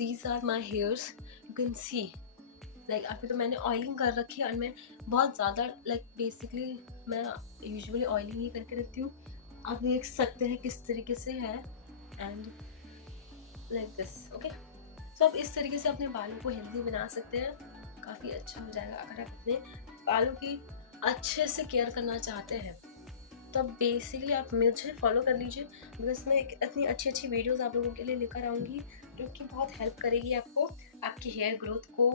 these are my hairs. You can see like अभी तो मैंने ऑयलिंग कर रखी है और मैं बहुत ज़्यादा like basically मैं यूजुअली ऑयलिंग ही करके रखती हूँ. आप देख सकते हैं किस तरीके से है एंड लाइक दिस. ओके, तो आप इस तरीके से अपने बालों को हेल्दी बना सकते हैं. काफ़ी अच्छा हो जाएगा अगर आप अपने बालों की अच्छे से केयर करना चाहते हैं. तो बेसिकली आप मुझे फॉलो कर लीजिए बिकॉज मैं एक इतनी अच्छी अच्छी वीडियोस आप लोगों के लिए लेकर आऊँगी जो कि बहुत हेल्प करेगी आपको आपकी हेयर ग्रोथ को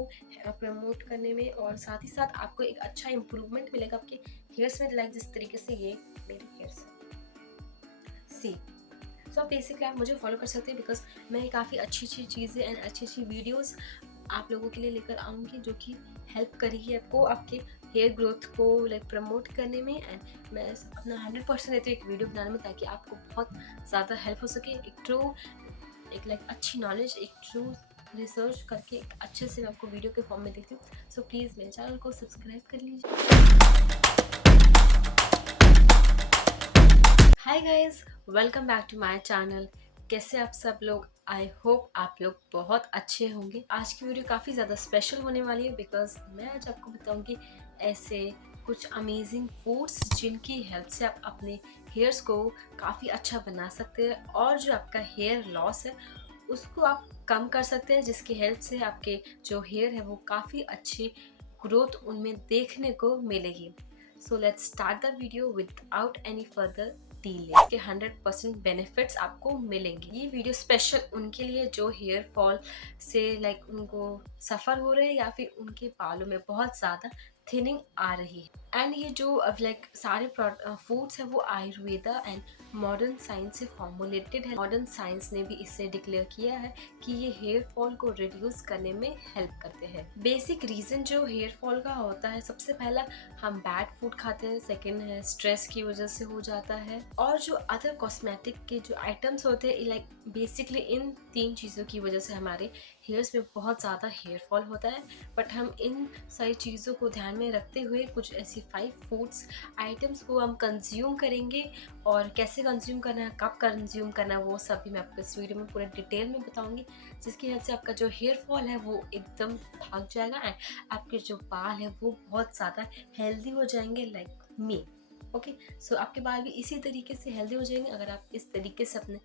प्रमोट करने में, और साथ ही साथ आपको एक अच्छा इम्प्रूवमेंट मिलेगा आपके हेयर्स में. लाइक जिस तरीके से ये मेरे हेयर्स सी. सो आप बेसिकली आप मुझे फॉलो कर सकते हैं बिकॉज मैं काफ़ी अच्छी अच्छी चीज़ें एंड अच्छी अच्छी वीडियोस आप लोगों के लिए लेकर आऊँगी जो कि हेल्प करेगी आपको आपके हेयर ग्रोथ को लाइक प्रमोट करने में. एंड मैं अपना 100% देती हूँ एक वीडियो बनाने में ताकि आपको बहुत ज़्यादा हेल्प हो सके. एक ट्रू एक लाइक अच्छी नॉलेज, एक ट्रू रिसर्च करके एक अच्छे से मैं आपको वीडियो के फॉर्म में देती हूँ. सो प्लीज़ मेरे चैनल को सब्सक्राइब कर लीजिए. Hi guys, welcome back to my channel. कैसे आप सब लोग? आई होप आप लोग बहुत अच्छे होंगे. आज की वीडियो काफ़ी ज़्यादा स्पेशल होने वाली है बिकॉज मैं आज आपको बताऊंगी ऐसे कुछ अमेजिंग फूड्स जिनकी हेल्प से आप अपने हेयर्स को काफ़ी अच्छा बना सकते हैं और जो आपका हेयर लॉस है उसको आप कम कर सकते हैं, जिसकी हेल्प से आपके जो हेयर है वो काफ़ी अच्छी ग्रोथ उनमें देखने को मिलेगी. So let's start the video without any further delay. के 100% बेनिफिट्स आपको मिलेंगे. ये वीडियो स्पेशल उनके लिए जो हेयर फॉल से लाइक उनको सफ़र हो रहे हैं या फिर उनके बालों में बहुत ज़्यादा थिनिंग आ रही है. एंड ये जो लाइक सारे फूड्स है वो आयुर्वेदा एंड मॉडर्न साइंस से फॉर्मुलेटेड है. मॉडर्न साइंस ने भी इससे डिक्लेयर किया है कि ये हेयर फॉल को रिड्यूस करने में हेल्प करते हैं. बेसिक रीज़न जो हेयर फॉल का होता है, सबसे पहला हम बैड फूड खाते हैं, सेकेंड है स्ट्रेस की वजह से हो जाता है, और जो अदर कॉस्मेटिक के जो आइटम्स होते हैं लाइक बेसिकली इन 3 चीज़ों की वजह से हमारे हेयर्स में बहुत ज़्यादा हेयर फॉल होता है. बट हम इन सारी चीज़ों को ध्यान में रखते हुए कुछ ऐसी 5 फूड्स आइटम्स को हम कंज्यूम करेंगे, और कैसे कंज्यूम करना है, कब कंज्यूम करना है, वो सब भी मैं आपको इस वीडियो में पूरे डिटेल में बताऊंगी, जिसकी हेल्प से आपका जो हेयर फॉल है वो एकदम भाग जाएगा एंड आपके जो बाल है वो बहुत ज़्यादा हेल्दी हो जाएंगे लाइक मी. ओके, सो आपके बाल भी इसी तरीके से हेल्दी हो जाएंगे अगर आप इस तरीके से अपने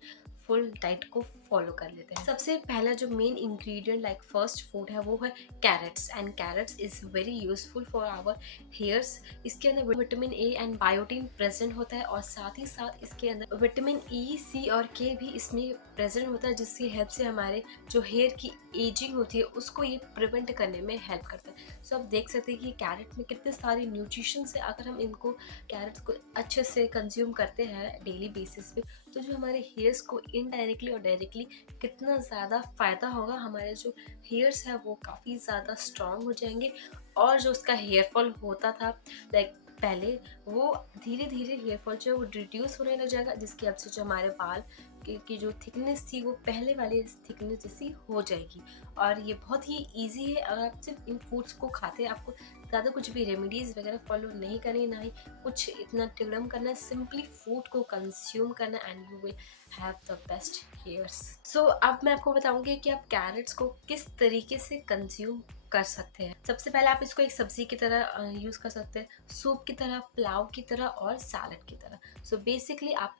फुल डाइट को फॉलो कर लेते हैं. सबसे पहला जो main ingredient like first food है वो है carrots. And carrots is very useful for our hairs. इसके अंदर vitamin A and biotin present होता है, और साथ ही साथ इसके अंदर विटामिन ई, सी और के भी इसमें प्रेजेंट होता है, जिसकी हेल्प से हमारे जो हेयर की एजिंग होती है उसको ये प्रिवेंट करने में हेल्प करता है. सो आप देख सकते हैं कि कैरेट में कितने सारे न्यूट्रिशन है. अगर हम इनको कैरेट्स को अच्छे से कंज्यूम करते हैं डेली बेसिस पे, तो जो हमारे हेयर्स को इनडायरेक्टली और डायरेक्टली कितना ज़्यादा फ़ायदा होगा. हमारे जो हेयर्स है वो काफ़ी ज़्यादा स्ट्रॉन्ग हो जाएंगे, और जो उसका हेयर फॉल होता था लाइक पहले, वो धीरे धीरे हेयर फॉल जो है वो रिड्यूस होने लग जाएगा, जिसकी वजह से जो हमारे बाल की जो थिकनेस थी वो पहले वाले थिकनेस जैसी हो जाएगी. और ये बहुत ही इजी है अगर आप सिर्फ इन फूड्स को खाते हैं. आपको ज़्यादा कुछ भी रेमेडीज़ वगैरह फॉलो नहीं करनी, ना ही कुछ इतना टिगड़म करना है. सिंपली फूड को कंज्यूम करना and you will have the best hairs. So अब मैं आपको बताऊंगी कि आप कैरेट्स को किस तरीके से कंज्यूम कर सकते हैं. सबसे पहले आप इसको एक सब्जी की तरह यूज़ कर सकते हैं, सूप की तरह, पुलाव की तरह और सैलड की तरह. सो बेसिकली आप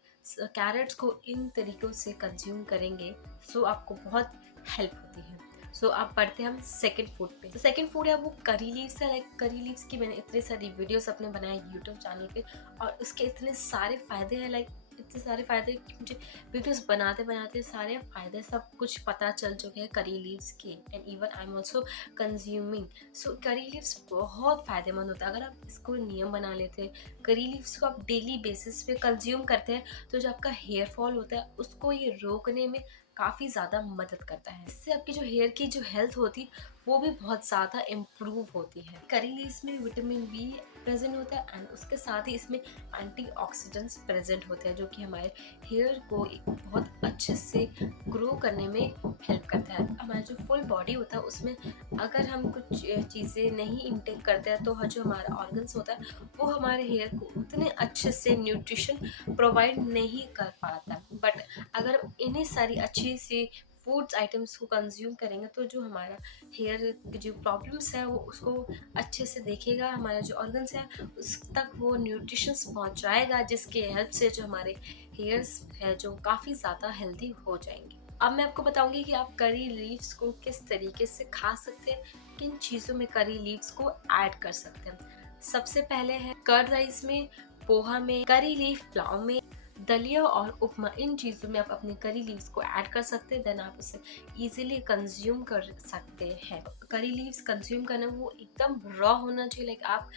कैरेट्स को इन तरीक़ों से कंज्यूम करेंगे सो आपको बहुत हेल्प होती है. सो आप बढ़ते हैं हम सेकंड फूड पे. तो सेकंड फूड है वो करी लीव्स है. लाइक करी लीव्स की मैंने इतनी सारी वीडियोस अपने बनाए यूट्यूब चैनल पे, और उसके इतने सारे फ़ायदे हैं, लाइक इतने सारे फ़ायदे कि मुझे वीडियोस बनाते बनाते सारे फ़ायदे सब कुछ पता चल चुके हैं करी लीव्स के. And even I am also consuming. So curry leaves बहुत फ़ायदेमंद होता है. अगर आप इसको नियम बना लेते हैं, करी लीव्स को आप डेली बेसिस पे कंज्यूम करते हैं, तो जो आपका हेयर फॉल होता है उसको ये रोकने में काफ़ी ज़्यादा मदद करता है. इससे आपकी जो हेयर की जो हेल्थ होती वो भी बहुत ज़्यादा इम्प्रूव होती है. करी लीव्स में विटामिन बी प्रेजेंट होता है, एंड उसके साथ ही इसमें एंटीऑक्सीडेंट्स प्रेजेंट होते हैं जो कि हमारे हेयर को एक बहुत अच्छे से ग्रो करने में हेल्प करता है. हमारा जो फुल बॉडी होता है उसमें अगर हम कुछ चीज़ें नहीं इंटेक करते हैं, तो जो हमारा ऑर्गन्स होता है वो हमारे हेयर को उतने अच्छे से न्यूट्रिशन प्रोवाइड नहीं कर पाता. बट अगर इन्हीं सारी अच्छी सी फूड्स आइटम्स को कंज्यूम करेंगे तो जो हमारा हेयर जो प्रॉब्लम्स है वो उसको अच्छे से देखेगा, हमारा जो ऑर्गन्स है उस तक वो न्यूट्रिशंस पहुंचाएगा, जिसके हेल्प से जो हमारे हेयर्स है जो काफ़ी ज़्यादा हेल्दी हो जाएंगे। अब मैं आपको बताऊंगी कि आप करी लीव्स को किस तरीके से खा सकते हैं, किन चीज़ों में करी लीव्स को ऐड कर सकते हैं। सबसे पहले है कर्ड राइस में, पोहा में, करी लीफ पुलाव में, दलिया और उपमा, इन चीज़ों में आप अपनी करी लीव्स को ऐड कर सकते हैं। देन आप उसे इजीली कंज्यूम कर सकते हैं। करी लीव्स कंज्यूम करना वो एकदम रॉ होना चाहिए, लाइक आप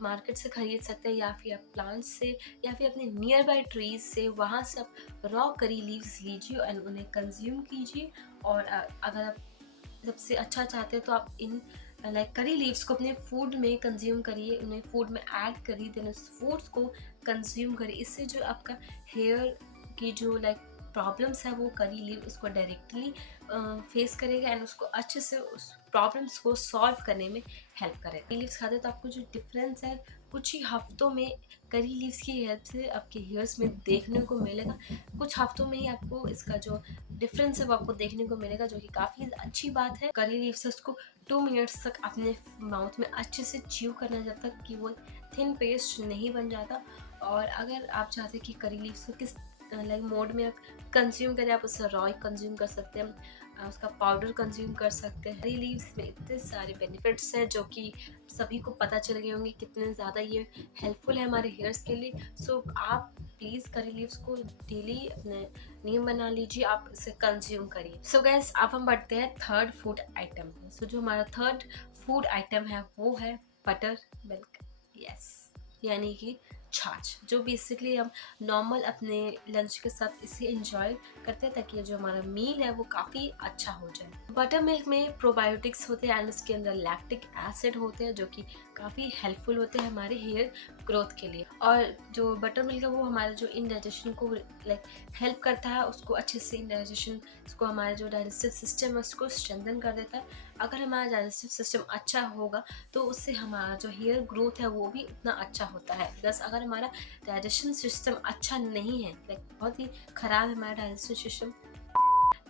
मार्केट से खरीद सकते हैं या फिर आप प्लांट से या फिर अपने नियर बाई ट्रीज से, वहाँ से आप रॉ करी लीव्स लीजिए एंड उन्हें कंज्यूम कीजिए। और अगर आप सबसे अच्छा चाहते हैं तो आप इन लाइक करी लीव्स को अपने फूड में कंज्यूम करिए, उन्हें फूड में ऐड करिए, देन उस फूड्स को कंज्यूम करिए। इससे जो आपका हेयर की जो लाइक प्रॉब्लम्स है वो करी लीव उसको डायरेक्टली फेस करेगा एंड उसको अच्छे से उस प्रॉब्लम्स को सॉल्व करने में हेल्प करेगा। करी लीव्स खाते तो आपको जो डिफरेंस है कुछ ही हफ्तों में करी लीव्स की हेल्प से आपके हेयर्स में देखने को मिलेगा। कुछ हफ्तों में ही आपको इसका जो डिफरेंस है वो आपको देखने को मिलेगा, जो कि काफ़ी अच्छी बात है। करी लीव्स है उसको 2 मिनट्स तक अपने माउथ में अच्छे से च्यू करना जब तक कि वो थिन पेस्ट नहीं बन जाता। और अगर आप चाहते हैं कि करी लीव्स को किस लाइक मोड में आप कंज्यूम करें, आप उसे रॉ कंज्यूम कर सकते हैं, उसका पाउडर कंज्यूम कर सकते हैं। करी लीव्स में इतने सारे बेनिफिट्स हैं जो कि सभी को पता चल गए होंगे कितने ज़्यादा ये हेल्पफुल है हमारे हेयर्स के लिए। सो आप प्लीज़ करी लीव्स को डेली अपने नियम बना लीजिए, आप इसे कंज्यूम करिए। सो गैस अब हम बढ़ते हैं थर्ड फूड आइटम पे। सो जो हमारा थर्ड फूड आइटम है वो है बटर मिल्क, यस, यानी कि छाछ, जो बेसिकली हम नॉर्मल अपने लंच के साथ इसे एंजॉय करते हैं ताकि जो हमारा मील है वो काफ़ी अच्छा हो जाए। बटर मिल्क में प्रोबायोटिक्स होते हैं एंड उसके अंदर लैक्टिक एसिड होते हैं जो कि काफ़ी हेल्पफुल होते हैं हमारे हेयर ग्रोथ के लिए। और जो बटर मिल्क है वो हमारे जो इंडाइजेशन को लाइक हेल्प करता है, उसको अच्छे से इंडाइजेशन, उसको हमारे जो डाइजेस्टिव सिस्टम है उसको स्ट्रेंथन कर देता है। अगर हमारा डाइजेस्टिव सिस्टम अच्छा होगा तो उससे हमारा जो हेयर ग्रोथ है वो भी उतना अच्छा होता है। प्लस अगर हमारा डाइजेशन सिस्टम अच्छा नहीं है, लाइक बहुत ही ख़राब है हमारा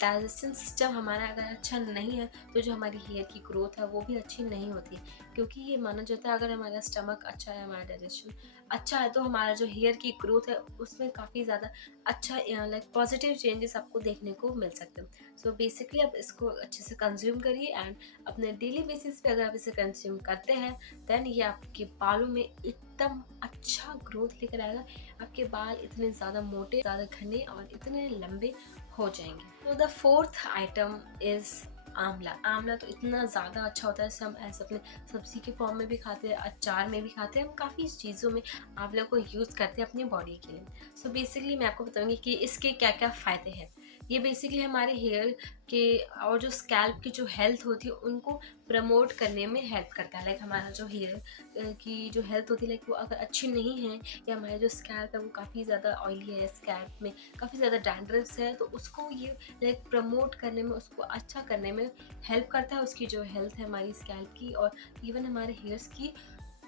डाइजेशन सिस्टम हमारा अगर अच्छा नहीं है तो जो हमारी हेयर की ग्रोथ है वो भी अच्छी नहीं होती। क्योंकि ये माना जाता है अगर हमारा स्टमक अच्छा है, हमारा डाइजेशन अच्छा है, तो हमारा जो हेयर की ग्रोथ है उसमें काफ़ी ज़्यादा अच्छा लाइक पॉजिटिव चेंजेस आपको देखने को मिल सकते हैं। सो बेसिकली आप इसको अच्छे से कंज्यूम करिए एंड अपने डेली बेसिस पे अगर आप इसे कंज्यूम करते हैं देन ये आपके बालों में एकदम अच्छा ग्रोथ लेकर आएगा। आपके बाल इतने ज़्यादा मोटे, ज़्यादा घने और इतने लंबे हो जाएंगे। तो द फोर्थ आइटम इज़ आंवला। आंवला तो इतना ज़्यादा अच्छा होता है, हम ऐसे अपने सब्जी के फॉर्म में भी खाते हैं, अचार में भी खाते हैं, हम काफ़ी चीज़ों में आंवला को यूज़ करते हैं अपनी बॉडी के लिए। सो बेसिकली मैं आपको बताऊंगी कि इसके क्या क्या फ़ायदे हैं। ये बेसिकली हमारे हेयर के और जो स्कैल्प की जो हेल्थ होती है उनको प्रमोट करने में हेल्प करता है। लाइक हमारा जो हेयर की जो हेल्थ होती है लाइक वो अगर अच्छी नहीं है या हमारा जो स्कैल्प है वो काफ़ी ज़्यादा ऑयली है, स्कैल्प में काफ़ी ज़्यादा डैंड्रफ्स है, तो उसको ये लाइक प्रमोट करने में, उसको अच्छा करने में हेल्प करता है। उसकी जो हेल्थ है हमारी स्कैल्प की और इवन हमारे हेयर्स की,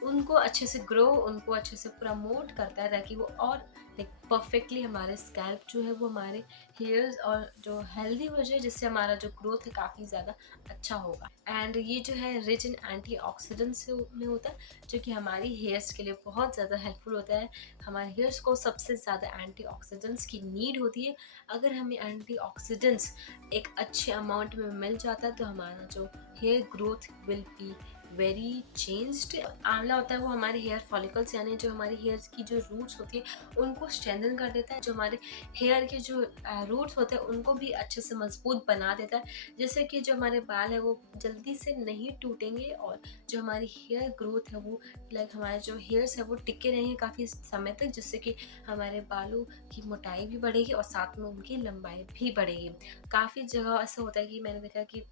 उनको अच्छे से ग्रो, उनको अच्छे से प्रमोट करता है ताकि वो और लाइक परफेक्टली हमारे स्कैल्प जो है वो हमारे हेयर्स और जो हेल्दी हो जाए, जिससे हमारा जो ग्रोथ है काफ़ी ज़्यादा अच्छा होगा। एंड ये जो है रिच इन एंटीऑक्सीडेंट्स में होता है जो कि हमारी हेयर्स के लिए बहुत ज़्यादा हेल्पफुल होता है। हमारे हेयर्स को सबसे ज़्यादा एंटीऑक्सीडेंट्स की नीड होती है। अगर हमें एंटीऑक्सीडेंट्स एक अच्छे अमाउंट में मिल जाता है तो हमारा जो hair growth will be very changed. आंवला होता है वो हमारे हेयर फॉलिकल्स यानी जो हमारी हेयर्स की जो रूट्स होती है उनको स्ट्रेंथन कर देता है। जो हमारे हेयर के जो रूट्स होते हैं उनको भी अच्छे से मजबूत बना देता है, जिससे कि जो हमारे बाल है वो जल्दी से नहीं टूटेंगे और जो हमारी हेयर ग्रोथ है वो लाइक हमारे जो हेयर्स है वो टिके रहेंगे काफ़ी समय तक, जिससे कि हमारे बालों की मोटाई भी बढ़ेगी और साथ में उनकी लंबाई भी बढ़ेगी। काफ़ी जगह ऐसा होता है कि मैंने देखा कि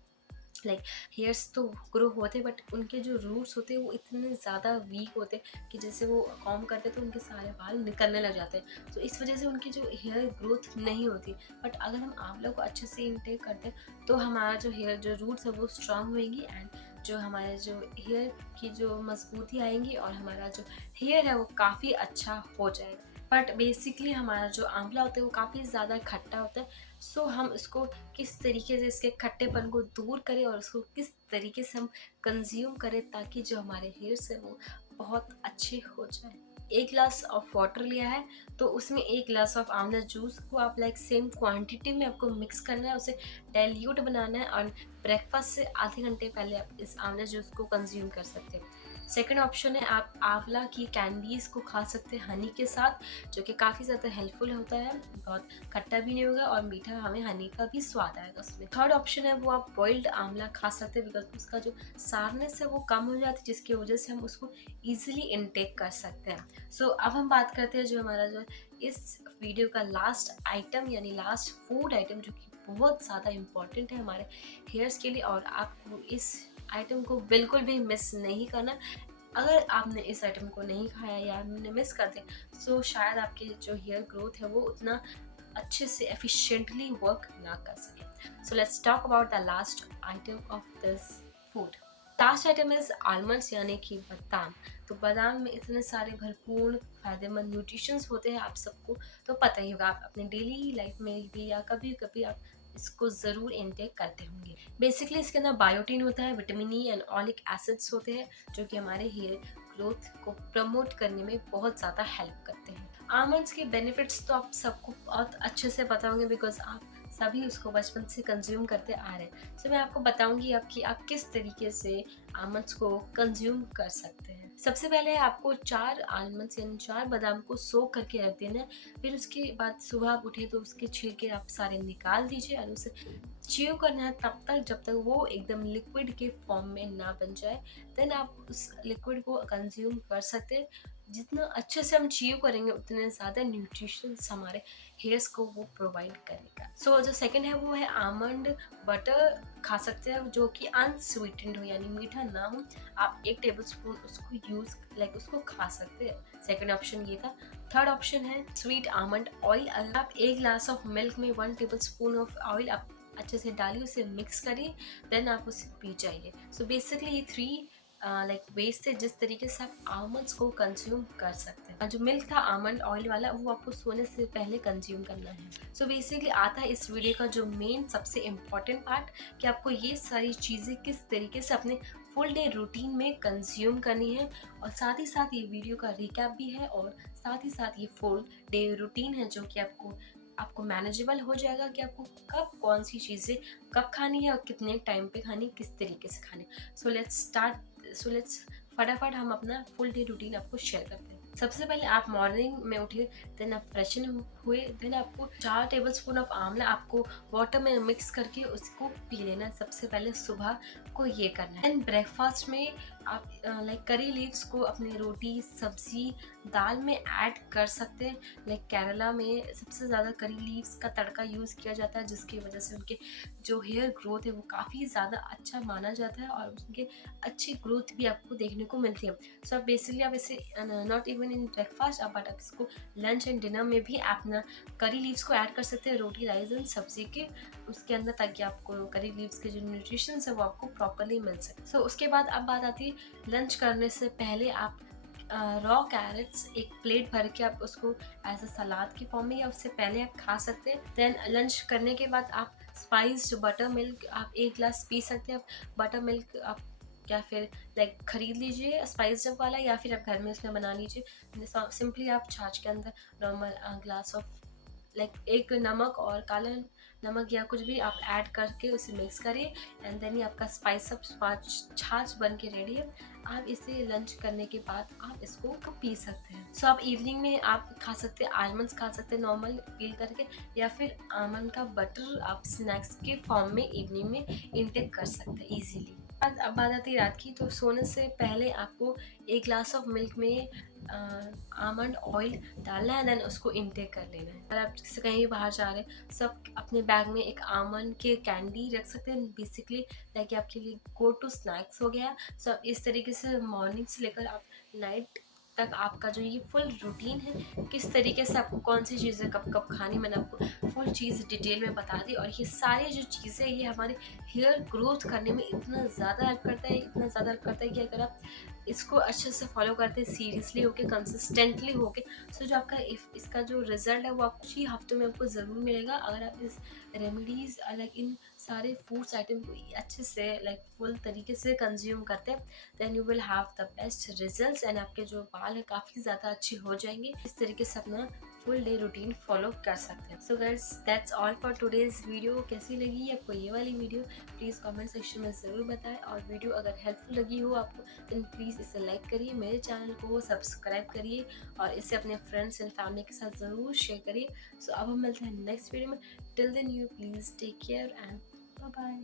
लाइक हेयर्स तो ग्रो होते बट उनके जो रूट्स होते हैं वो इतने ज़्यादा वीक होते हैं कि जैसे वो कॉम करते तो उनके सारे बाल निकलने लग जाते हैं। तो इस वजह से उनकी जो हेयर ग्रोथ नहीं होती। बट अगर हम आंवला को अच्छे से इनटेक करते हैं तो हमारा जो हेयर जो रूट्स है वो स्ट्रांग होएंगी एंड जो हमारे जो हेयर की जो मजबूती आएंगी और हमारा जो हेयर है वो काफ़ी अच्छा हो जाएगा। बट बेसिकली हमारा जो आंवला होता है वो काफ़ी ज़्यादा खट्टा होता है। सो हम इसको किस तरीके से इसके खट्टेपन को दूर करें और उसको किस तरीके से हम कंज्यूम करें ताकि जो हमारे हेयर्स हैं वो बहुत अच्छे हो जाए। 1 ग्लास ऑफ वाटर लिया है, तो उसमें 1 ग्लास ऑफ आंवला जूस को आप लाइक सेम क्वांटिटी में आपको मिक्स करना है, उसे डाइल्यूट बनाना है और ब्रेकफास्ट से आधे घंटे पहले आप इस आंवला जूस को कंज्यूम कर सकते हैं। सेकंड ऑप्शन है, आप आंवला की कैंडीज़ को खा सकते हैं हनी के साथ, जो कि काफ़ी ज़्यादा हेल्पफुल होता है, बहुत खट्टा भी नहीं होगा और मीठा, हमें हनी का भी स्वाद आएगा उसमें। थर्ड ऑप्शन है वो आप बॉइल्ड आंवला खा सकते हैं, बिकॉज उसका जो सारनेस है वो कम हो जाती है, जिसकी वजह से हम उसको ईजिली इनटेक कर सकते हैं। सो अब हम बात करते हैं जो हमारा जो इस वीडियो का लास्ट आइटम यानी लास्ट फूड आइटम, जो कि बहुत ज़्यादा इम्पॉर्टेंट है हमारे हेयर्स के लिए, और आपको इस आइटम को बिल्कुल भी मिस नहीं करना। अगर आपने इस आइटम को नहीं खाया या आपने मिस कर दिया, सो शायद आपके जो हेयर ग्रोथ है वो उतना अच्छे से एफिशिएंटली वर्क ना कर सके। So let's talk about the last item of this food. Last item is almonds यानी कि बादाम। तो बादाम में इतने सारे भरपूर फायदेमंद न्यूट्रिशंस होते हैं, आप सबको तो पता ही होगा। आप अपने डेली लाइफ में भी या कभी कभी आप इसको ज़रूर इनटेक करते होंगे। बेसिकली इसके अंदर बायोटीन होता है, vitamin E and oleic acids होते हैं, जो कि हमारे हेयर ग्रोथ को प्रमोट करने में बहुत ज़्यादा हेल्प करते हैं। आमंड्स के बेनिफिट्स तो आप सबको बहुत अच्छे से पता होंगे, बिकॉज आप सभी उसको बचपन से कंज्यूम करते आ रहे हैं। सो मैं आपको बताऊंगी आप किस तरीके से आमंड्स को कंज्यूम कर सकते हैं। सबसे पहले आपको 4 आलमंड्स यानी 4 बादाम को सोक करके रख देना है। फिर उसके बाद सुबह आप उठे तो उसके छिलके आप सारे निकाल दीजिए और उसे च्यू करना है तब तक जब तक वो एकदम लिक्विड के फॉर्म में ना बन जाए। देन आप उस लिक्विड को कंज्यूम कर सकते हैं। जितना अच्छे से हम च्यू करेंगे उतने ज़्यादा न्यूट्रिशंस हमारे हेयर्स को वो प्रोवाइड करेगा। सो जो सेकंड है वो है आमंड बटर खा सकते हैं, जो कि अनस्वीटेंड हो यानी मीठा ना हो। आप 1 टेबलस्पून उसको उसको खा सकते हैं। सेकंड ऑप्शन ये था। थर्ड ऑप्शन है स्वीट आमंड ऑयल। आप 1 ग्लास ऑफ मिल्क में 1 टेबलस्पून ऑफ ऑयल आप अच्छे से डालिए, उसे मिक्स करिए, देन आप उसे पी जाइए। सो बेसिकली ये 3 वेस्ट से जिस तरीके से आप आमंड्स को कंज्यूम कर सकते हैं। जो मिल्क था आमंड ऑयल वाला, वो आपको सोने से पहले कंज्यूम करना है। सो बेसिकली आता है इस वीडियो का जो मेन सबसे इम्पॉर्टेंट पार्ट, कि आपको ये सारी चीज़ें किस तरीके से अपने फुल डे रूटीन में कंज्यूम करनी है, और साथ ही साथ ये वीडियो का रिकैप भी है, और साथ ही साथ ये फुल डे रूटीन है जो कि आपको मैनेजेबल हो जाएगा कि आपको कब कौन सी चीज़ें कब खानी है और कितने टाइम पे खानी, किस तरीके से खानी। सो लेट्स फटाफट हम अपना फुल डे रूटीन आपको शेयर करते हैं। सबसे पहले आप मॉर्निंग में उठे, देन आप फ्रेशन हुए, देन आपको 4 टेबलस्पून ऑफ आंवला आपको वाटर में मिक्स करके उसको पी लेना है। सबसे पहले सुबह को ये करना है। एंड ब्रेकफास्ट में आप करी लीव्स को अपने रोटी, सब्जी, दाल में ऐड कर सकते हैं। केरला में सबसे ज़्यादा करी लीव्स का तड़का यूज़ किया जाता है, जिसकी वजह से उनके जो हेयर ग्रोथ है वो काफ़ी ज़्यादा अच्छा माना जाता है, और उनके अच्छी ग्रोथ भी आपको देखने को मिलती है। सो आप बेसिकली आप इसे not even in breakfast but आप इसको लंच एंड डिनर में भी आप ना करी लीव्स को ऐड कर सकते हैं, रोटी, राइस एंड सब्जी के उसके अंदर, ताकि आपको करी लीव्स के जो न्यूट्रिशन है वो आपको प्रॉपरली मिल सके। सो उसके बाद अब बात आती है लंच करने से पहले आप रॉ कैरेट्स एक प्लेट भर के आप उसको एज अ सलाद की फॉर्म में या उससे पहले आप खा सकते हैं। देन लंच करने के बाद आप स्पाइस्ड बटर मिल्क आप 1 ग्लास पी सकते हैं। बटर मिल्क आप या फिर खरीद लीजिए स्पाइस्ड वाला, या फिर आप घर में उसमें बना लीजिए। सिंपली आप छाछ के अंदर नॉर्मल ग्लास ऑफ एक नमक और काला नमक या कुछ भी आप ऐड करके उसे मिक्स करिए, एंड देन ही आपका स्पाइस अप छाछ बन के रेडी है। आप इसे लंच करने के बाद आप इसको पी सकते हैं। सो आप इवनिंग में आप खा सकते हैं, आलमंड्स खा सकते हैं नॉर्मल पील करके, या फिर आलमंड का बटर आप स्नैक्स के फॉर्म में इवनिंग में इंटेक कर सकते हैं ईजीली। अब बात आती है रात की, तो सोने से पहले आपको 1 ग्लास ऑफ मिल्क में आमंड ऑयल डालना है, देन उसको इंटेक कर लेना है। अगर आप से कहीं भी बाहर जा रहे हैं, सब अपने बैग में एक आमंड के कैंडी रख सकते हैं। बेसिकली आपके लिए गो टू स्नैक्स हो गया। सो इस तरीके से मॉर्निंग से लेकर आप नाइट तक आपका जो ये फुल रूटीन है, किस तरीके से आपको कौन सी चीज़ें कब कब खानी, मैंने आपको फुल चीज़ डिटेल में बता दी। और ये सारी जो चीज़ें ये हमारे हेयर ग्रोथ करने में इतना ज़्यादा हेल्प करता है, इतना ज़्यादा हेल्प करता है कि अगर आप इसको अच्छे से फॉलो करते हैं, सीरियसली होके, कंसिस्टेंटली होके, सो जो आपका इसका जो रिजल्ट है वो आप कुछ ही हफ्तों में आपको ज़रूर मिलेगा। अगर आप इस रेमेडीज़ लाइक इन सारे फूड्स आइटम को अच्छे से लाइक फुल तरीके से कंज्यूम करते हैं, then you will have the best results and आपके जो बाल है काफ़ी ज़्यादा अच्छे हो जाएंगे। इस तरीके से अपना फुल डे रूटीन फॉलो कर सकते हैं। So guys that's all for today's video. कैसी लगी आपको ये वाली वीडियो, प्लीज़ कमेंट सेक्शन में ज़रूर बताएं। और वीडियो अगर हेल्पफुल लगी हो आपको, देन प्लीज़ इसे लाइक करिए, मेरे चैनल को सब्सक्राइब करिए और इसे अपने फ्रेंड्स एंड फैमिली के साथ ज़रूर शेयर करिए। सो अब हम मिलते हैं नेक्स्ट वीडियो में। Till then you please take care and bye bye.